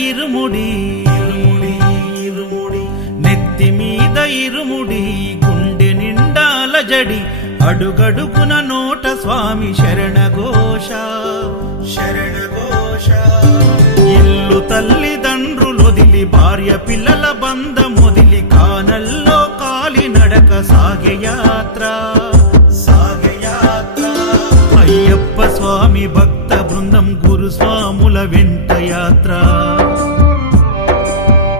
ఇరుముడి ఇరుముడి ఇరుముడి నెత్తి మీద ఇరుముడి గుండె నిండాల జడి అడుగడుగున నోట స్వామి శరణఘోష శరణఘోష ఇల్లు తల్లిదండ్రులొదిలి భార్య పిల్లల బంధమొదిలి కానల్లో కాలి నడక సాగే యాత్ర అయ్యప్ప స్వామి భక్త బృందం గురుస్వాముల వెంట యాత్ర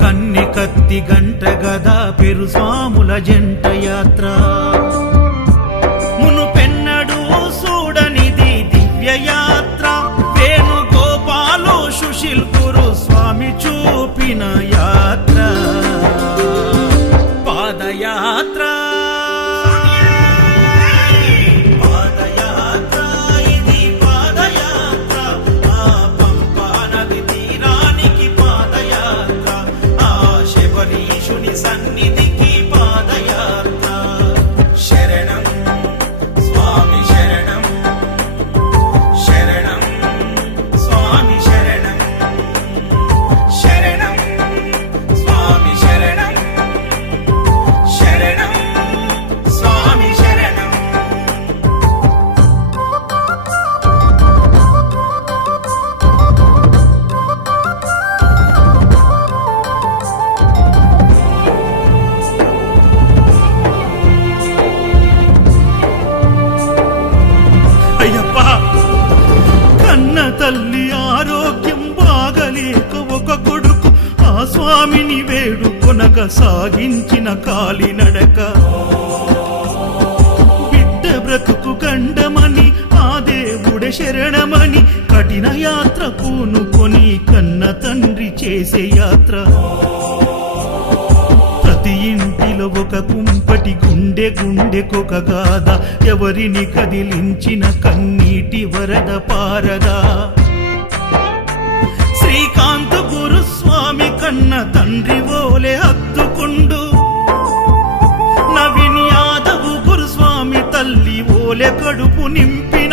కన్నె కత్తి గంట గదా పెరు స్వాముల జంట యాత్ర మునుపెన్నడు చూడనిది దివ్య యాత్ర వేణుగోపాలు సుశీల్ గురు స్వామి చూపిన యాత్ర పాదయాత్ర సన్నిధికి పాదయాత్ర శరణం స్వామి శరణం శరణం స్వామి శరణం శరణం స్వామి శరణం శరణం స్వామి శరణం తల్లి ఆరోగ్యం బాగలేక ఒక కొడుకు ఆ స్వామిని వేడుకొనక సాగించిన కాలినడక బిడ్డ బ్రతుకు గండమని ఆ దేవుడే శరణమని కఠిన యాత్ర పూనుకొని కన్న తండ్రి చేసే యాత్ర ప్రతి ఇంటిలో ఒక కుంపటి గుండె గుండెకొక గాథ ఎవరిని కదిలించిన కన్నీటి వరద పారదా శ్రీకాంత గురుస్వామి కన్న తండ్రి ఓలే హత్తుకుండు నవీన్ యాదవ్ గురుస్వామి తల్లి ఓలే కడుపు నింపిన